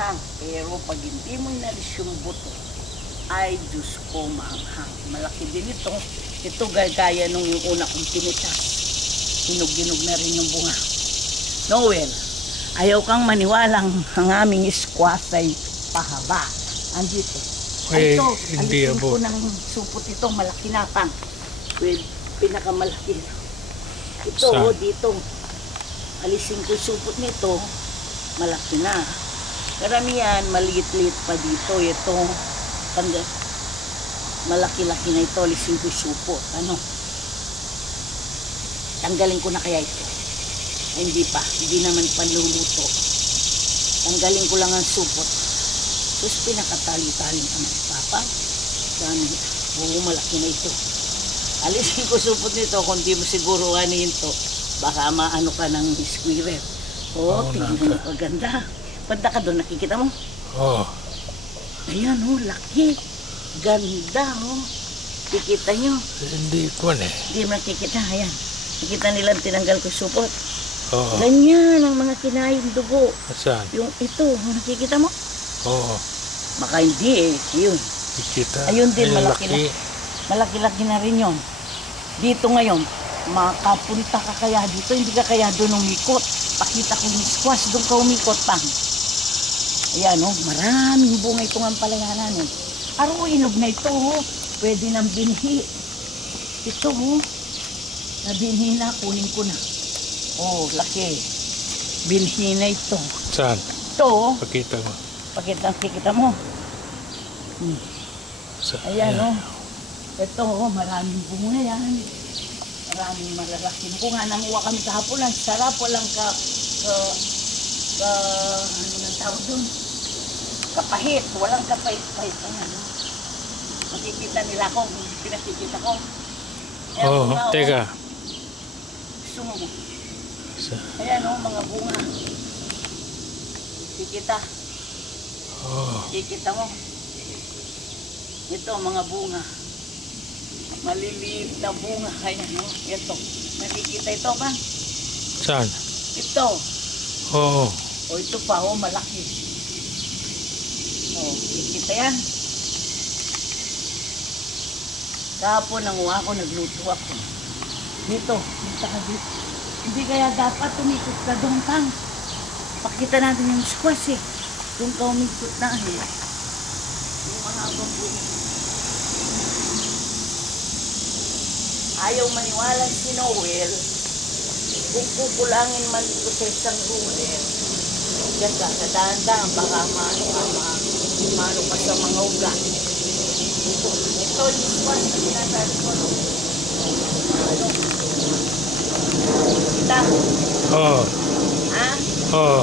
maanghang. Pero pag hindi mo inalis yung buto, ay Diyos ko, maanghang. Malaki din ito. Ito gaya nung yung una kong tinitas. Hinog-hinog na rin yung bunga. Noel, ayaw kang maniwalang ang aming squash ay pahaba. Andito. Ay, ito, alisin ko ng supot ito, malaki na pang. With pinakamalaki. Ito, dito. Alisin ko yung supot nito, malaki na. Karamihan, maliit-liit pa dito. Ito, malaki-laki na ito, alisin ko yung supot. Ano? Tanggalin ko na kaya ito. Ay, hindi pa, hindi naman panluluto. Tanggalin ko lang ang supot. Tapos pinakatali-tali naman, Papa. Dami, malaki na ito. Alisin ko supot nito, kung di mo siguro anin ito, baka maano ka ng squirrel. Tingnan mo na paganda. Punta ka doon, nakikita mo? Oo. Ayan, laki. Ganda, Kikita nyo? Hindi ko eh. Hindi mo nakikita, ayan. Nakita nila tinanggal ko supot. Oo. Ganyan ang mga kinayang dugo. Saan? Yung ito, nakikita mo? Oo. Baka hindi yun. Kikita. Ayun din, malaki-laki na rin yun. Dito ngayon, makapunta ka kaya dito, hindi ka kaya doon umikot. Pakita ko yung squash, doon ka umikot pang. Ayan, maraming bunga itong ang palayanan. Inog na ito, pwede nang binhi. Ito, nabinhi na, kunin ko na. Laki. Binhi na ito. Saan? Ito, Pakita mo. Kikita mo. Ayan, Ito, maraming bunga yan. Maraming malalaki. Kung nga nanguha kami kahapon, ang sarap, walang ano nang tawag doon? Kapahit. Walang kapahit-pahit. Makikita nila ko, pinakikita ko. Teka. Gusto mo. Ayan, mga bunga. Kikita. Kikita mo. Ito, mga bunga. Maliliit na bunga. Ayan, ito. Nakikita ito ba? Saan? Ito. Oo. Ito pa, malaki. Kikita yan. Kahapon nanguha ako, nagluto ako. Dito, punta ka dito. Hindi kaya dapat umikot ka doon, Tang. Pakita natin yung squash Doon ka umikot na Yung mahabang bunga. Ayaw maniwala si Noel. Kung kukulangin man ito sa isang ruler, yan ka, sa dahan-dahan, baka maano pa sa mga ugat. Ito yung squash na sinasabi ko. Kita? Oo. Ha? Oo.